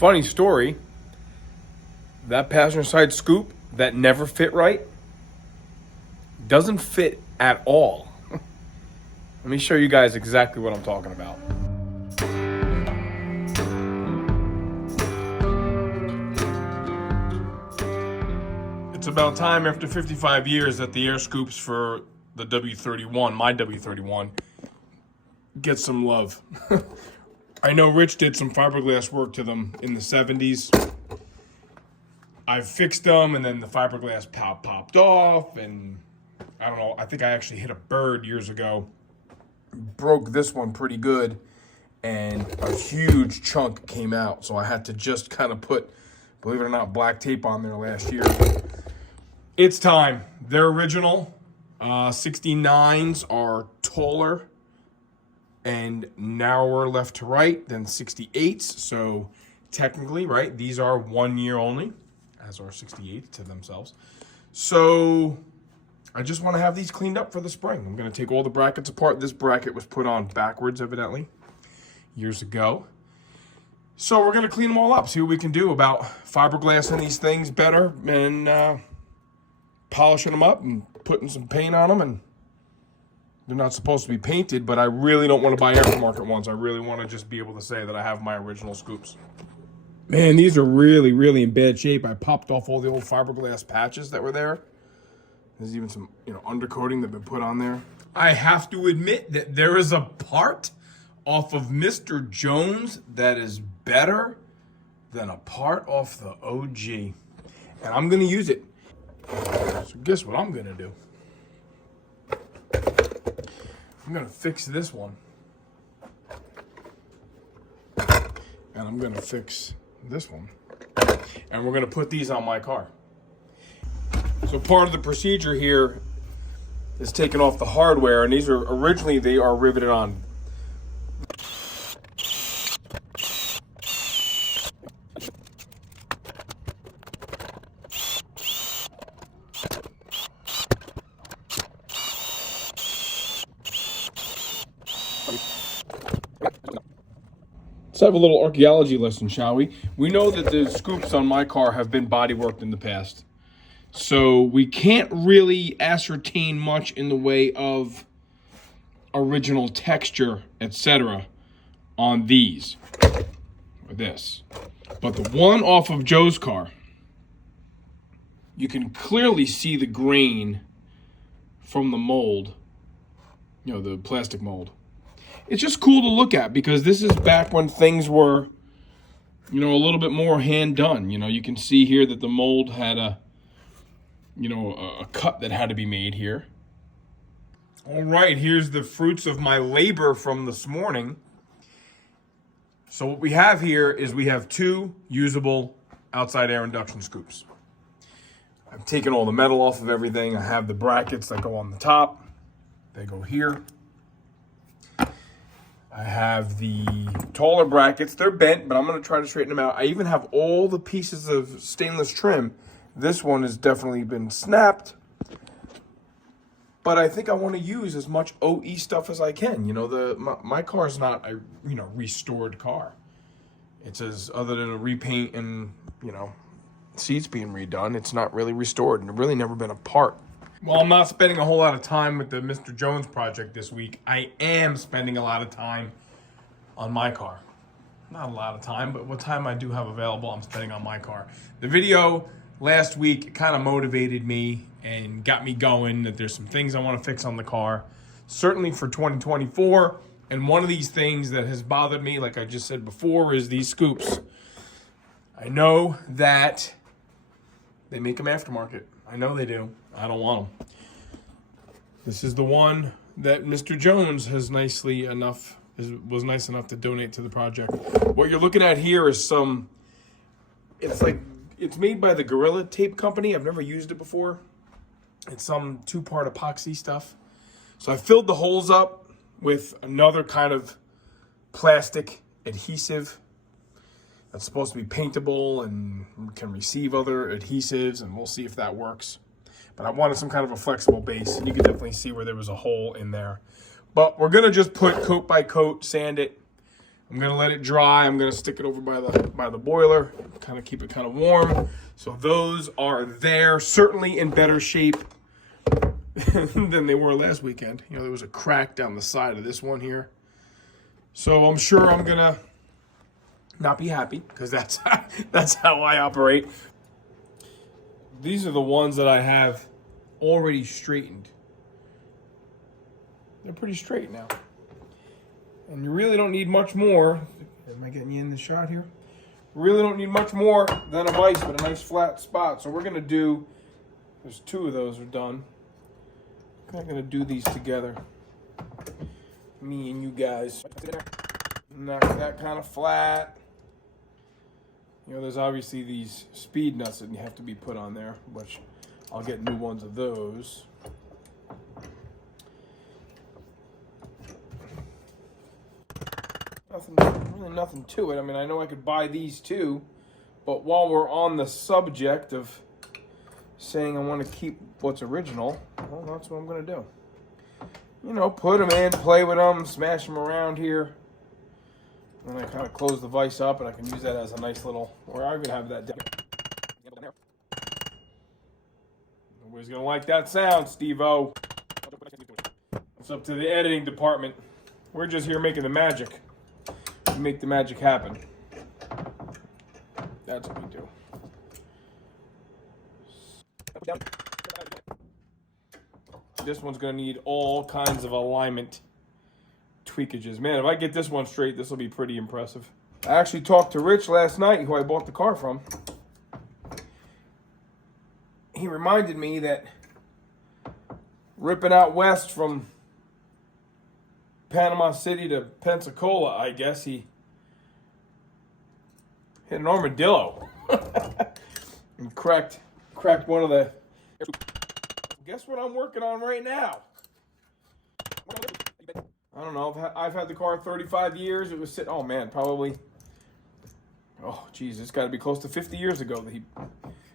Funny story, that passenger side scoop that never fit right doesn't fit at all. Let me show you guys exactly what I'm talking about. It's about time after 55 years that the air scoops for the W-31, my W-31, get some love. I know Rich did some fiberglass work to them in the 70s. I fixed them and then the fiberglass popped off, and I don't know, I think I actually hit a bird years ago. Broke this one pretty good and a huge chunk came out. So I had to just kind of put, believe it or not, black tape on there last year. It's time. They're original. 69s are taller and narrower left to right than 68s. So technically, right, these are 1 year only, as are 68s to themselves. So I just want to have these cleaned up for the spring. I'm going to take all the brackets apart. This bracket was put on backwards, evidently, years ago. So we're going to clean them all up, see what we can do about fiberglassing these things better and polishing them up and putting some paint on them. And they're not supposed to be painted, but I really don't want to buy aftermarket ones. I really want to just be able to say that I have my original scoops. Man, these are really, really in bad shape. I popped off all the old fiberglass patches that were there. There's even some, undercoating that been put on there. I have to admit that there is a part off of Mr. Jones that is better than a part off the OG. And I'm going to use it. So guess what I'm going to do? I'm going to fix this one. And I'm going to fix this one. And we're going to put these on my car. So part of the procedure here is taking off the hardware, and these are originally, they are riveted on. Let's have a little archaeology lesson, shall we? We know that the scoops on my car have been bodyworked in the past. So we can't really ascertain much in the way of original texture, etc. on these, or this. But the one off of Joe's car, you can clearly see the grain from the mold, the plastic mold. It's just cool to look at because this is back when things were, a little bit more hand done. You can see here that the mold had a cut that had to be made here. All right, here's the fruits of my labor from this morning. So what we have here is we have two usable outside air induction scoops. I've taken all the metal off of everything. I have the brackets that go on the top. They go here. I have the taller brackets. They're bent, but I'm going to try to straighten them out. I even have all the pieces of stainless trim. This one has definitely been snapped, but I think I want to use as much O.E. stuff as I can. My car is not a restored car. It's other than a repaint and seats being redone, it's not really restored and really never been a part. Well, I'm not spending a whole lot of time with the Mr. Jones project this week. I am spending a lot of time on my car. Not a lot of time, but what time I do have available, I'm spending on my car. The video last week kind of motivated me and got me going that there's some things I want to fix on the car, certainly for 2024. And one of these things that has bothered me, like I just said before, is these scoops. I know that they make them aftermarket. I know they do. I don't want them. This is the one that Mr. Jones was nice enough to donate to the project. What you're looking at here is it's made by the Gorilla Tape Company. I've never used it before. It's some two-part epoxy stuff. So I filled the holes up with another kind of plastic adhesive that's supposed to be paintable and can receive other adhesives, and we'll see if that works. But I wanted some kind of a flexible base, and you can definitely see where there was a hole in there. But we're going to just put coat by coat, sand it, I'm gonna let it dry. I'm gonna stick it over by the boiler, kind of keep it kind of warm. So those are there, certainly in better shape than they were last weekend. You know, there was a crack down the side of this one here. So I'm sure I'm gonna not be happy, because that's how I operate. These are the ones that I have already straightened. They're pretty straight now. And you really don't need much more. Am I getting you in the shot here? Really don't need much more than a vise with a nice flat spot. So we're gonna do, there's 2 of those are done. I'm not gonna do these together. Me and you guys. Knock that kind of flat. You know, there's obviously these speed nuts that have to be put on there, which I'll get new ones of those. Really nothing to it. I mean, I know I could buy these too, but while we're on the subject of saying I want to keep what's original, well, that's what I'm going to do. You know, put them in, play with them, smash them around here. And I kind of close the vise up, and I can use that as a nice little, or I could have that down. Nobody's going to like that sound, Steve-O. It's up to the editing department. We're just here making the magic. We make the magic happen. That's what we do. This one's going to need all kinds of alignment tweakages. Man, if I get this one straight, this will be pretty impressive. I actually talked to Rich last night, who I bought the car from. He reminded me that ripping out west from Panama City to Pensacola, I guess he hit an armadillo and cracked one of the. Guess what I'm working on right now? I don't know. I've had the car 35 years. It was sitting. Oh man, probably. Oh geez, it's got to be close to 50 years ago that he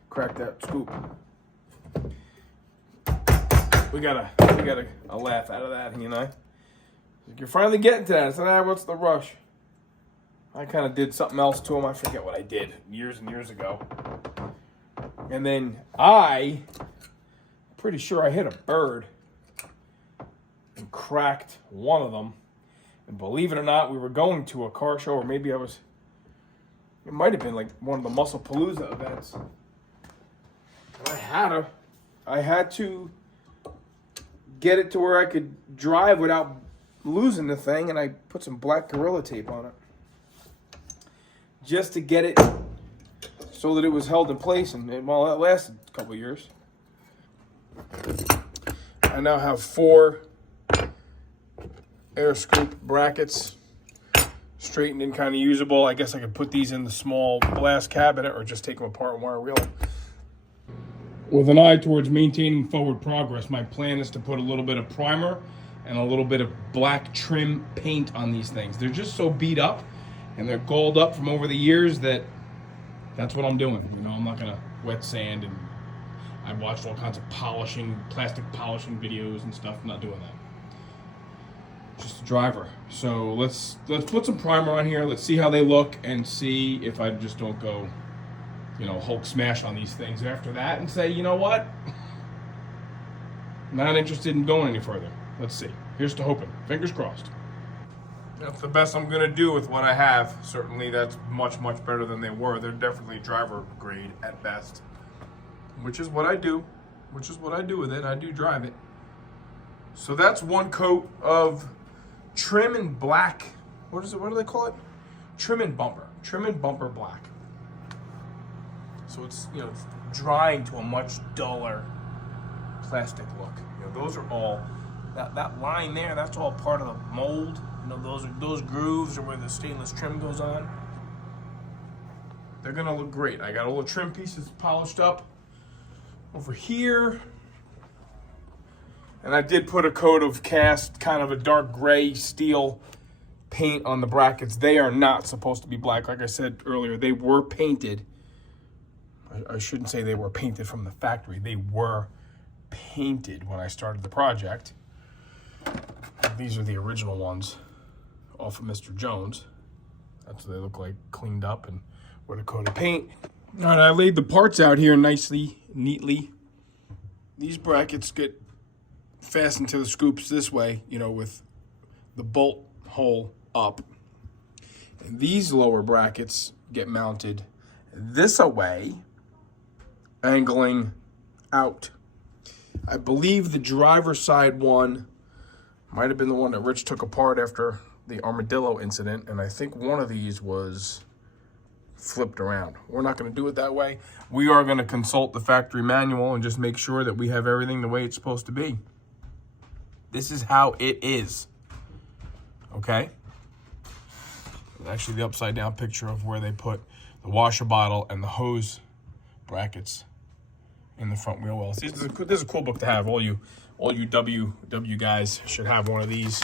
cracked that scoop. We got a laugh out of that, you know. You're finally getting to that. I said, what's the rush? I kind of did something else to him. I forget what I did years and years ago. And then pretty sure I hit a bird and cracked one of them. And believe it or not, we were going to a car show, or maybe it might have been like one of the Musclepalooza events. And I had to get it to where I could drive without losing the thing, and I put some black Gorilla Tape on it just to get it so that it was held in place, and well, that lasted a couple of years. I now have 4 air scoop brackets straightened and kind of usable. I guess I could put these in the small blast cabinet or just take them apart and wire wheel them. With an eye towards maintaining forward progress, my plan is to put a little bit of primer and a little bit of black trim paint on these things. They're just so beat up and they're gold up from over the years that's what I'm doing. You know, I'm not gonna wet sand, and I've watched all kinds of plastic polishing videos and stuff. I'm not doing that. Just a driver. So let's put some primer on here. Let's see how they look and see if I just don't go, you know, Hulk smash on these things after that and say, you know what? Not interested in going any further. Let's see. Here's to hoping. Fingers crossed. That's the best I'm gonna do with what I have. Certainly that's much, much better than they were. They're definitely driver grade at best. Which is what I do. Which is what I do with it. I do drive it. So that's one coat of trim and black. What is it? What do they call it? Trim and bumper. Trim and bumper black. So it's, you know, it's drying to a much duller plastic look. You know, those are all that line there. That's all part of the mold. You know, those grooves are where the stainless trim goes on. They're gonna look great. I got all the trim pieces polished up over here. And I did put a coat of cast, kind of a dark gray steel paint on the brackets. They are not supposed to be black. Like I said earlier, they were painted. I shouldn't say they were painted from the factory. They were painted when I started the project. These are the original ones off of Mr. Jones. That's what they look like, cleaned up and with a coat of paint. All right, I laid the parts out here nicely, neatly. These brackets get fastened to the scoops this way, you know, with the bolt hole up. And these lower brackets get mounted this way, angling out. I believe the driver's side one might have been the one that Rich took apart after the armadillo incident, and I think one of these was flipped around. We're not going to do it that way. We are going to consult the factory manual and just make sure that we have everything the way it's supposed to be. This is how it is. Okay? Actually, the upside down picture of where they put the washer bottle and the hose brackets in the front wheel wells. This is a cool book to have. All you W guys should have one of these.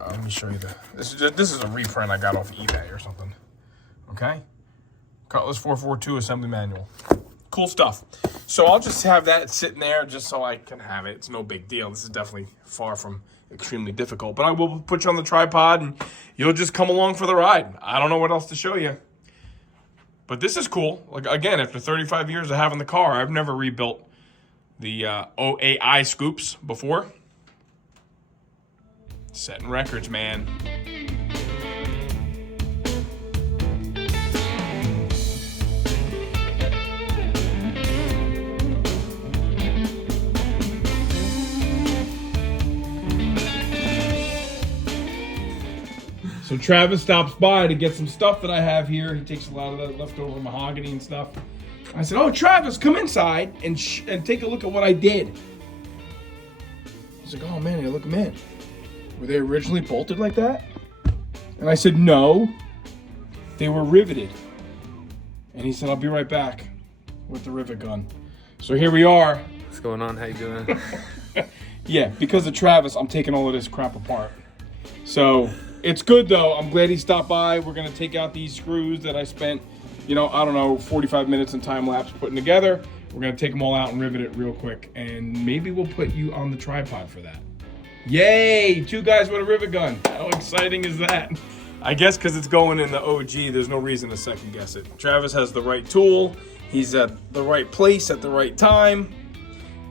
Let me show you this is a reprint I got off eBay or something. Okay, Cutlass 442 assembly manual. Cool stuff. So I'll just have that sitting there just so I can have it. It's no big deal. This is definitely far from extremely difficult, but I will put you on the tripod and you'll just come along for the ride. I don't know what else to show you, but this is cool. Like, again, after 35 years of having the car, I've never rebuilt the O.A.I scoops before. Setting records, man. So Travis stops by to get some stuff that I have here. He takes a lot of that leftover mahogany and stuff. I said, "Oh, Travis, come inside and take a look at what I did." He's like, "Oh man, look, man. Were they originally bolted like that?" And I said, "No, they were riveted." And he said, "I'll be right back with the rivet gun." So here we are. What's going on? How you doing? Yeah, because of Travis, I'm taking all of this crap apart. So it's good though. I'm glad he stopped by. We're gonna take out these screws that I spent, I don't know, 45 minutes in time lapse putting together. We're gonna take them all out and rivet it real quick, and maybe we'll put you on the tripod for that. Yay! 2 guys with a rivet gun. How exciting is that? I guess because it's going in the OG, there's no reason to second guess it. Travis has the right tool. He's at the right place at the right time.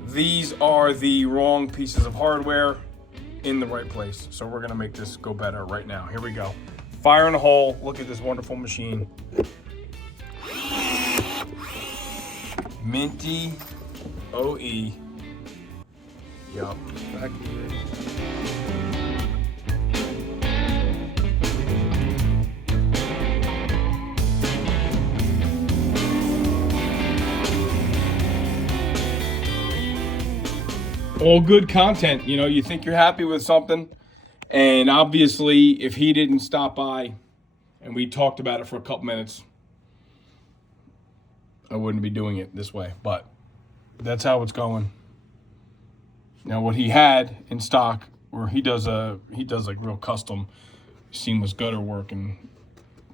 These are the wrong pieces of hardware in the right place. So we're gonna make this go better right now. Here we go. Fire in the hole. Look at this wonderful machine. Minty O.E. Yup. All good content. You think you're happy with something, and obviously if he didn't stop by and we talked about it for a couple minutes, I wouldn't be doing it this way, but that's how it's going. Now what he had in stock, where he does like real custom seamless gutter work and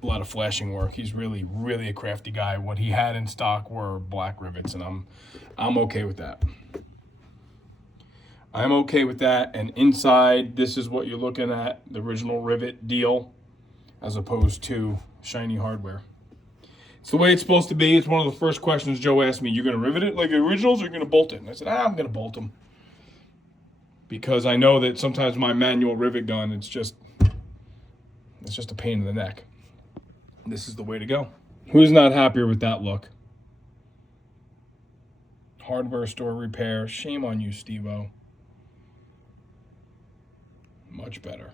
a lot of flashing work. He's really, really a crafty guy. What he had in stock were black rivets, and I'm okay with that. I'm okay with that. And inside, this is what you're looking at, the original rivet deal, as opposed to shiny hardware. It's the way it's supposed to be. It's one of the first questions Joe asked me. "You're going to rivet it like the originals, or you're going to bolt it?" And I said, "I'm going to bolt them." Because I know that sometimes my manual rivet gun, it's just a pain in the neck. This is the way to go. Who's not happier with that look? Hardware store repair. Shame on you, Steve-O. Much better.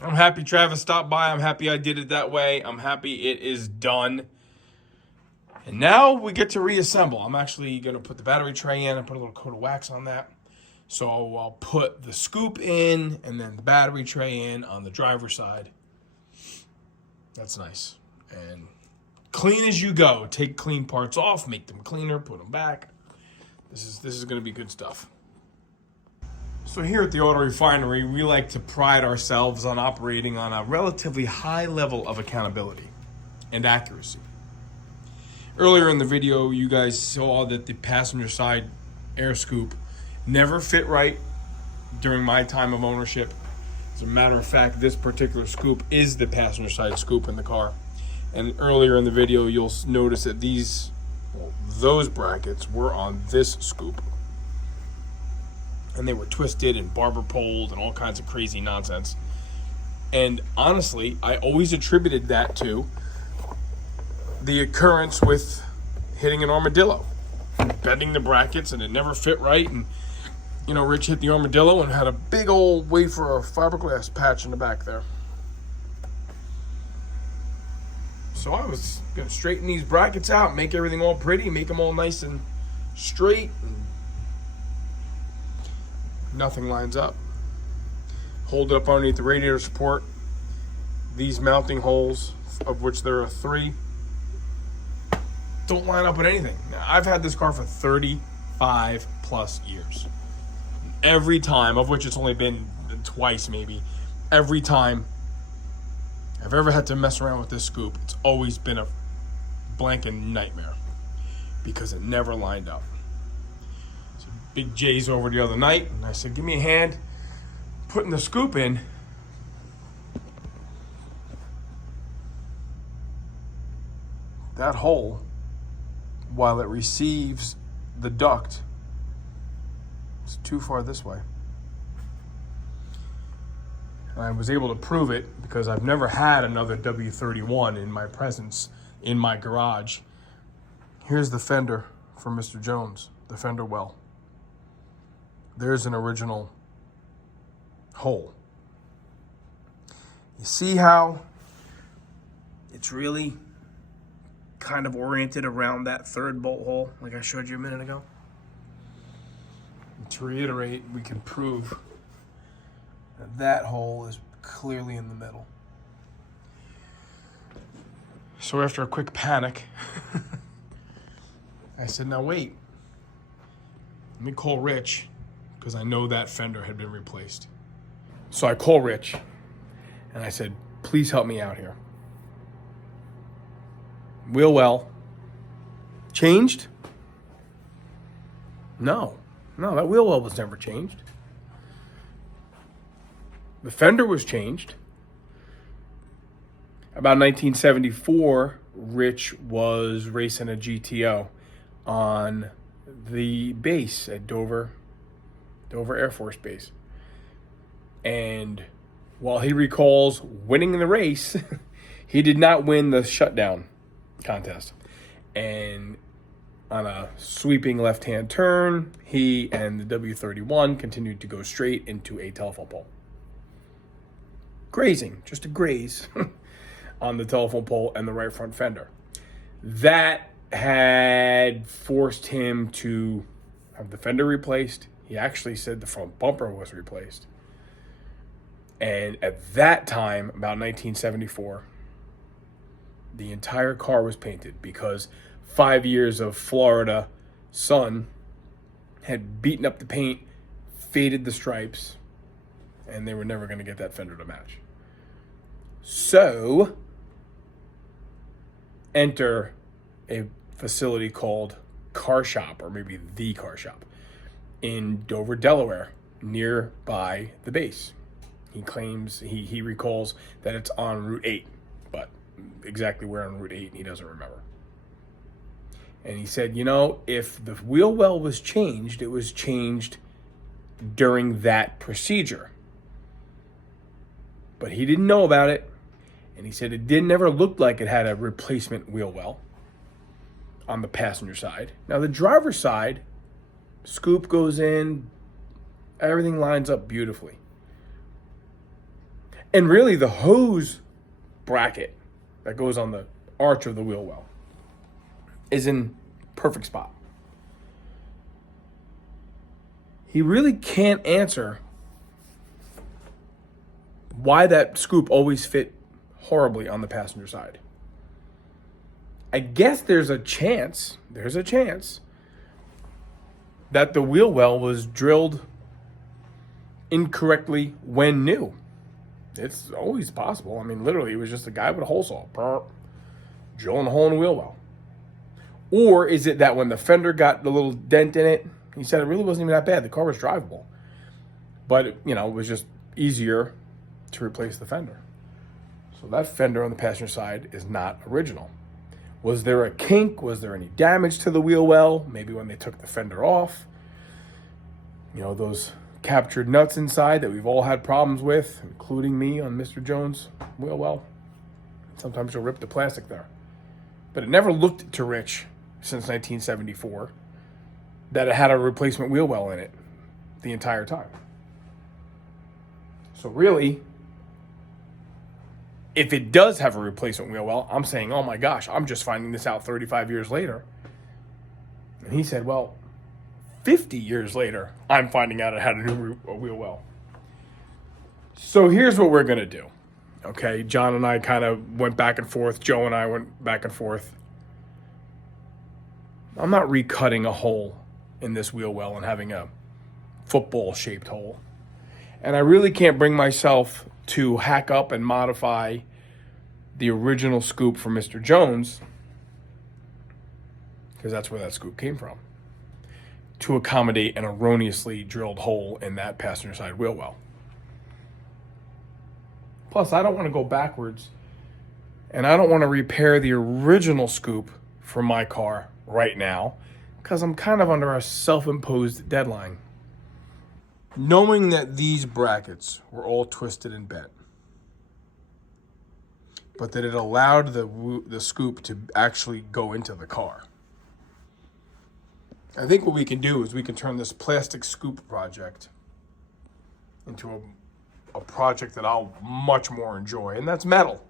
I'm happy Travis stopped by. I'm happy I did it that way. I'm happy it is done. And now we get to reassemble. I'm actually going to put the battery tray in and put a little coat of wax on that. So I'll put the scoop in and then the battery tray in on the driver's side. That's nice. And clean as you go. Take clean parts off, make them cleaner, put them back. This is going to be good stuff. So here at the Auto Refinery, we like to pride ourselves on operating on a relatively high level of accountability and accuracy. Earlier in the video, you guys saw that the passenger side air scoop, Never fit right during my time of ownership. As a matter of fact, this particular scoop is the passenger side scoop in the car. And earlier in the video, you'll notice that those brackets were on this scoop. And they were twisted and barber poled and all kinds of crazy nonsense. And honestly, I always attributed that to the occurrence with hitting an armadillo, bending the brackets, and it never fit right. And you know, Rich hit the armadillo and had a big old wafer of fiberglass patch in the back there. So I was gonna straighten these brackets out, make everything all pretty, make them all nice and straight. And nothing lines up. Hold it up underneath the radiator support. These mounting holes, of which there are 3, don't line up with anything. Now, I've had this car for 35 plus years. Every time, of which it's only been twice maybe, every time I've ever had to mess around with this scoop, it's always been a blanking nightmare because it never lined up. So Big J's over the other night, and I said, give me a hand putting the scoop in. That hole, while it receives the duct, it's too far this way. And I was able to prove it because I've never had another W-31 in my presence in my garage. Here's the fender for Mr. Jones, the fender well. There's an original hole. You see how it's really kind of oriented around that 3rd bolt hole like I showed you a minute ago? And to reiterate, we can prove that that hole is clearly in the middle. So after a quick panic, I said, now wait, let me call Rich, because I know that fender had been replaced. So I call Rich and I said, please help me out here. Wheel well changed? No, that wheel well was never changed. The fender was changed. About 1974, Rich was racing a GTO on the base at Dover Air Force Base. And while he recalls winning the race, he did not win the shutdown contest. And on a sweeping left-hand turn, he and the W-31 continued to go straight into a telephone pole. Grazing, just a graze on the telephone pole and the right front fender. That had forced him to have the fender replaced. He actually said the front bumper was replaced. And at that time, about 1974, the entire car was painted because 5 years of Florida sun had beaten up the paint, faded the stripes, and they were never going to get that fender to match. So, enter a facility called Car Shop, or maybe The Car Shop, in Dover, Delaware, nearby the base. He claims, he recalls that it's on Route 8, but exactly where on Route 8, he doesn't remember. And he said, you know, if the wheel well was changed, it was changed during that procedure. But he didn't know about it, and he said it never looked like it had a replacement wheel well on the passenger side. Now, the driver's side, scoop goes in, everything lines up beautifully. And really, the hose bracket that goes on the arch of the wheel well is in perfect spot. He really can't answer why that scoop always fit horribly on the passenger side. I guess there's a chance that the wheel well was drilled incorrectly when new. It's always possible. I mean, literally, it was just a guy with a hole saw, drilling a hole in the wheel well. Or is it that when the fender got the little dent in it, He said it really wasn't even that bad. The car was drivable. But, you know, it was just easier to replace the fender. So that fender on the passenger side is not original. Was there a kink? Was there any damage to the wheel well? Maybe when they took the fender off. You know, those captured nuts inside that we've all had problems with, including me on Mr. Jones' wheel well. Sometimes you'll rip the plastic there. But it never looked to Rich since 1974 that it had a replacement wheel well in it the entire time. So really, if it does have a replacement wheel well, I'm saying, oh my gosh, I'm just finding this out 35 years later. And he said, well, 50 years later, I'm finding out it had a new wheel well. So here's what we're going to do. Okay, John and I kind of went back and forth. Joe and I went back and forth. I'm not recutting a hole in this wheel well and having a football-shaped hole. And I really can't bring myself to hack up and modify the original scoop for Mr. Jones, because that's where that scoop came from, to accommodate an erroneously drilled hole in that passenger side wheel well. Plus, I don't want to go backwards, and I don't want to repair the original scoop for my car right now, because I'm kind of under a self-imposed deadline. Knowing that these brackets were all twisted and bent, but that it allowed the scoop to actually go into the car. I think what we can do is we can turn this plastic scoop project into a project that I'll much more enjoy, and that's metal.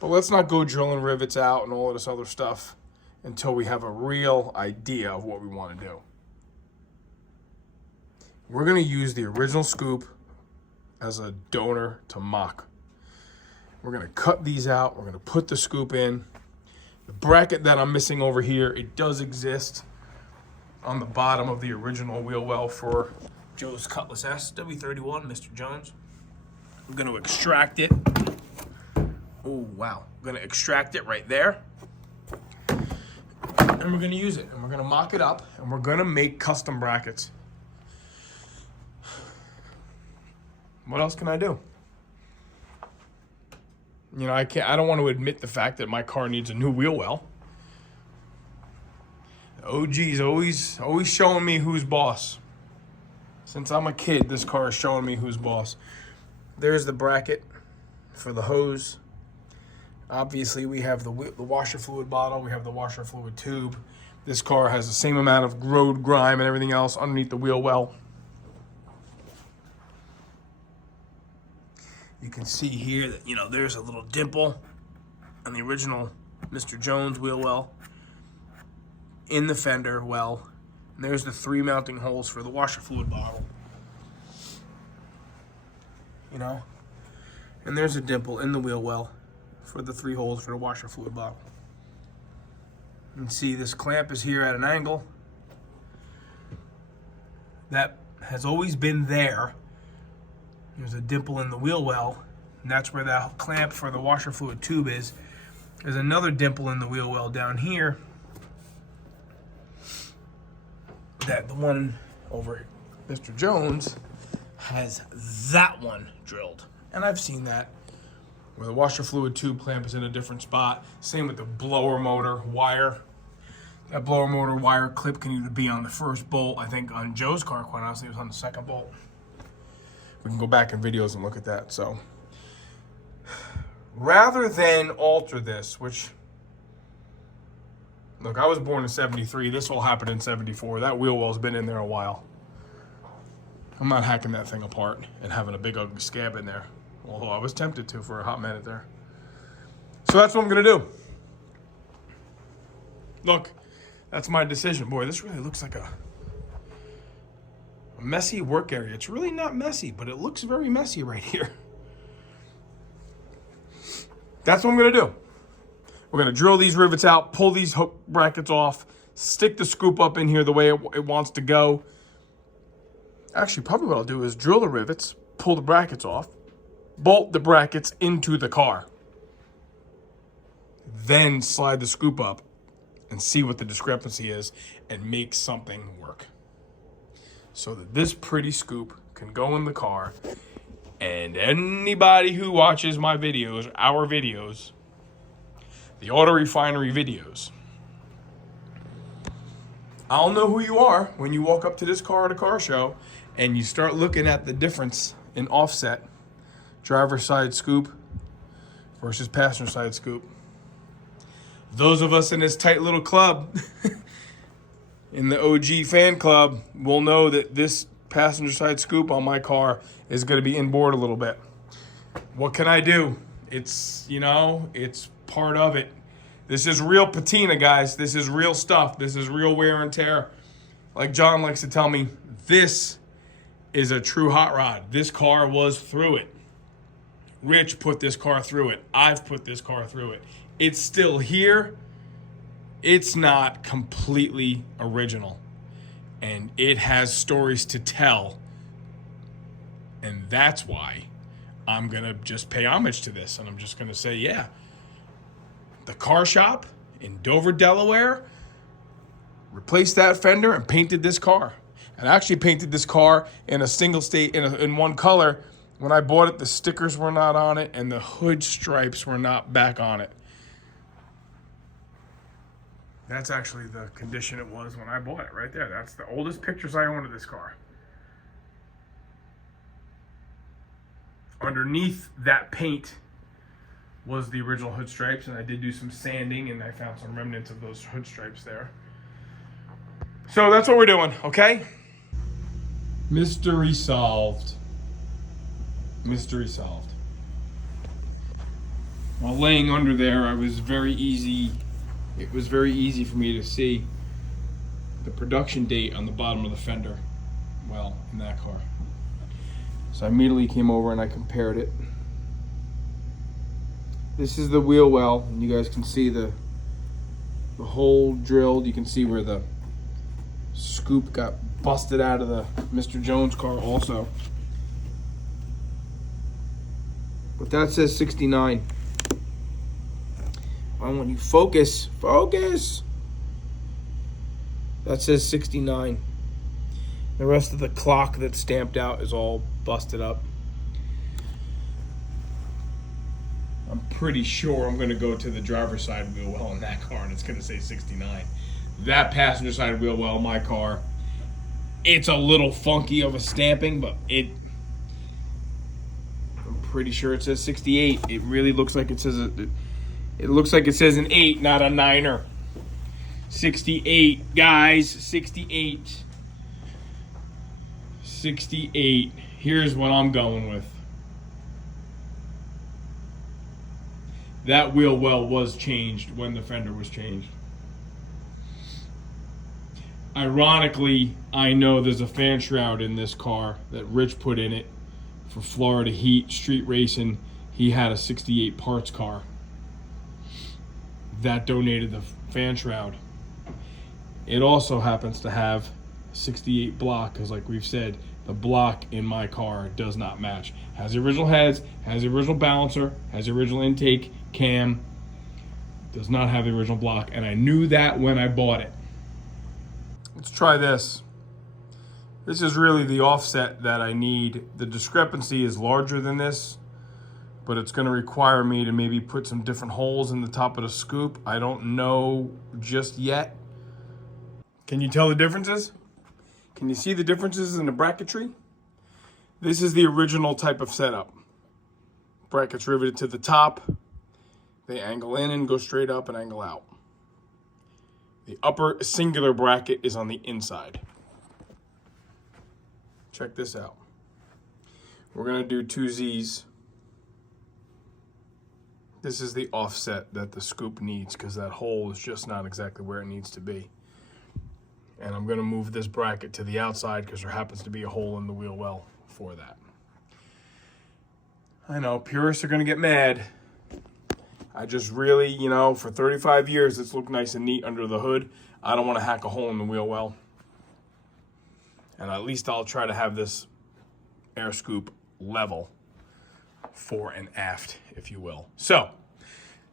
But let's not go drilling rivets out and all of this other stuff until we have a real idea of what we want to do. We're going to use the original scoop as a donor to mock. We're going to cut these out. We're going to put the scoop in. The bracket that I'm missing over here, it does exist on the bottom of the original wheel well for Joe's Cutlass S, W-31, Mr. Jones. I'm going to extract it. Oh, wow. I'm going to extract it right there. And we're going to use it. And we're going to mock it up. And we're going to make custom brackets. What else can I do? You know, I don't want to admit the fact that my car needs a new wheel well. OG's always showing me who's boss. Since I'm a kid, this car is showing me who's boss. There's the bracket for the hose. Obviously, we have the washer fluid bottle. We have the washer fluid tube. This car has the same amount of road grime and everything else underneath the wheel well. You can see here that, you know, there's a little dimple on the original Mr. Jones wheel well in the fender well. And there's the 3 mounting holes for the washer fluid bottle. You know? And there's a dimple in the wheel well for the 3 holes for the washer fluid bottle. You can see this clamp is here at an angle. That has always been there. There's a dimple in the wheel well, and that's where that clamp for the washer fluid tube is. There's another dimple in the wheel well down here. That the one over Mr. Jones has that one drilled. And I've seen that, where the washer fluid tube clamp is in a different spot. Same with the blower motor wire. That blower motor wire clip can either be on the first bolt. I think on Joe's car, quite honestly, it was on the second bolt. We can go back in videos and look at that. So rather than alter this, which, look, I was born in 73. This all happened in 74. That wheel well's been in there a while. I'm not hacking that thing apart and having a big ugly scab in there, although I was tempted to for a hot minute there. So that's what I'm going to do. Look, that's my decision. Boy, this really looks like a messy work area. It's really not messy, but it looks very messy right here. That's what I'm going to do. We're going to drill these rivets out, pull these hook brackets off, stick the scoop up in here the way it wants to go. Actually, probably what I'll do is drill the rivets, pull the brackets off, bolt the brackets into the car, then slide the scoop up and see what the discrepancy is, and make something work so that this pretty scoop can go in the car, and anybody who watches my videos, our videos, the auto refinery videos, I'll know who you are when you walk up to this car at a car show and you start looking at the difference in offset, driver's side scoop versus passenger side scoop. Those of us in this tight little club, in the OG fan club, will know that this passenger side scoop on my car is going to be inboard a little bit. What can I do? It's, it's part of it. This is real patina, guys. This is real stuff. This is real wear and tear. Like John likes to tell me, this is a true hot rod. This car was through it. Rich put this car through it. I've put this car through it. It's still here. It's not completely original. And it has stories to tell. And that's why I'm going to just pay homage to this. And I'm just going to say, yeah, the car shop in Dover, Delaware, replaced that fender and painted this car. And I actually painted this car in a single state, in one color. When I bought it, the stickers were not on it and the hood stripes were not back on it. That's actually the condition it was when I bought it right there. That's the oldest pictures I own of this car. Underneath that paint was the original hood stripes, and I did do some sanding and I found some remnants of those hood stripes there. So that's what we're doing, okay? Mystery solved. Mystery solved. While laying under there, it was very easy for me to see the production date on the bottom of the fender. Well, in that car. So I immediately came over and I compared it. This is the wheel well, and you guys can see the hole drilled. You can see where the scoop got busted out of the Mr. Jones car also. But that says 69. I want you focus. That says 69. The rest of the clock that's stamped out is all busted up. I'm pretty sure I'm going to go to the driver's side wheel well in that car, and it's going to say 69. That passenger side wheel well in my car, it's a little funky of a stamping, but I'm pretty sure it says 68. It really looks like it says it looks like it says an 8, not a 9er. 68, guys, 68. 68. Here's what I'm going with. That wheel well was changed when the fender was changed. Ironically, I know there's a fan shroud in this car that Rich put in it for Florida Heat Street Racing. He had a 68 parts car that donated the fan shroud. It also happens to have 68 block, because like we've said, the block in my car does not match. Has the original heads, has the original balancer, has the original intake cam, does not have the original block, and I knew that when I bought it. Let's try this. This is really the offset that I need. The discrepancy is larger than this, but it's going to require me to maybe put some different holes in the top of the scoop. I don't know just yet. Can you tell the differences? Can you see the differences in the bracketry? This is the original type of setup. Brackets riveted to the top. They angle in and go straight up and angle out. The upper singular bracket is on the inside. Check this out. We're going to do 2 Z's. This is the offset that the scoop needs, because that hole is just not exactly where it needs to be. And I'm going to move this bracket to the outside because there happens to be a hole in the wheel well for that. I know, purists are going to get mad. I just really, for 35 years, it's looked nice and neat under the hood. I don't want to hack a hole in the wheel well. And at least I'll try to have this air scoop level fore and aft, if you will. So,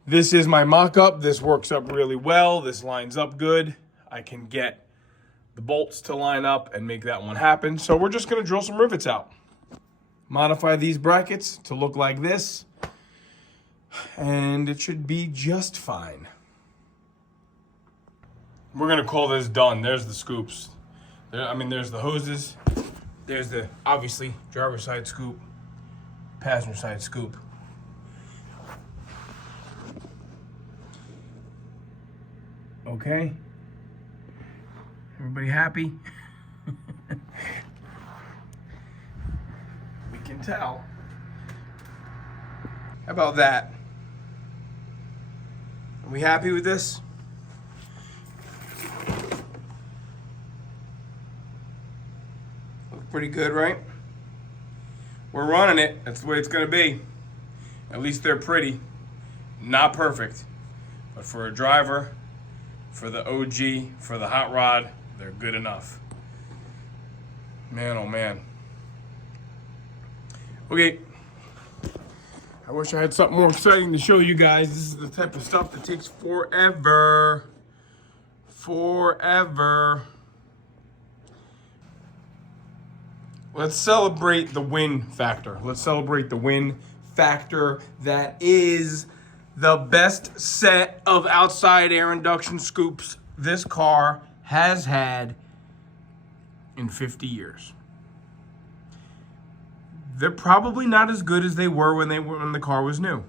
this is my mock-up. This works up really well. This lines up good. I can get the bolts to line up and make that one happen. So we're just gonna drill some rivets out. Modify these brackets to look like this, and it should be just fine. We're gonna call this done. There's the scoops. There's the hoses. There's the, obviously, driver's side scoop, passenger side scoop. Okay. Everybody happy? We can tell. How about that? Are we happy with this? Look pretty good, right? We're running it. That's the way it's gonna be. At least they're pretty. Not perfect. But for a driver, for the OG, for the hot rod, they're good enough. Man, oh man. Okay. I wish I had something more exciting to show you guys. This is the type of stuff that takes forever. Forever. Let's celebrate the win factor. Let's celebrate the win factor that is the best set of outside air induction scoops this car has had in 50 years. They're probably not as good as they were when the car was new.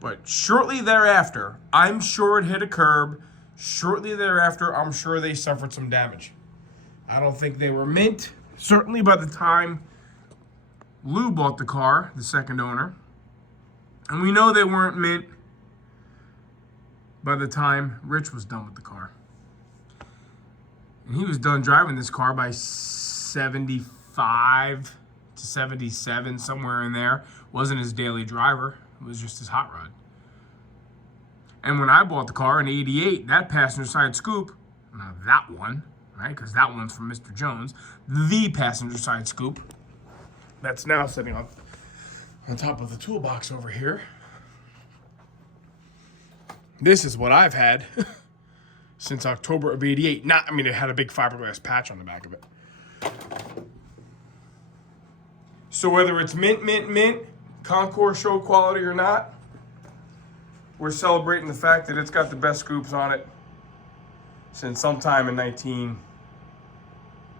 But shortly thereafter, I'm sure it hit a curb. Shortly thereafter, I'm sure they suffered some damage. I don't think they were mint. Certainly by the time Lou bought the car, the second owner. And we know they weren't mint by the time Rich was done with the car. And he was done driving this car by 75 to 77, somewhere in there. Wasn't his daily driver. It was just his hot rod. And when I bought the car in '88, that passenger side scoop, now that one, right, because that one's from Mr. Jones, the passenger side scoop, that's now sitting on top of the toolbox over here. This is what I've had since October of '88. It had a big fiberglass patch on the back of it. So whether it's mint, Concours show quality or not, we're celebrating the fact that it's got the best scoops on it since sometime in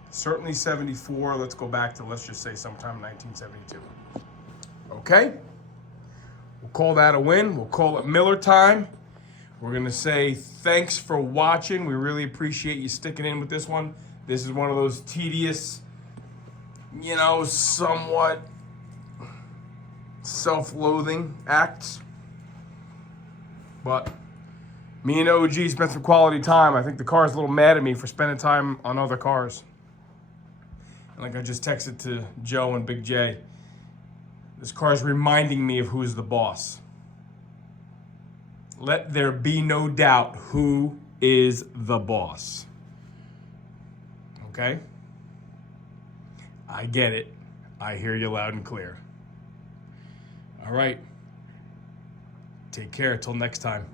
certainly 74. Let's go back to, let's just say sometime in 1972. Okay? We'll call that a win. We'll call it Miller time. We're going to say thanks for watching. We really appreciate you sticking in with this one. This is one of those tedious, somewhat self-loathing acts. But me and OG spent some quality time. I think the car's a little mad at me for spending time on other cars. And like I just texted to Joe and Big J, this car's reminding me of who's the boss. Let there be no doubt who is the boss. Okay? I get it. I hear you loud and clear. All right. Take care. Till next time.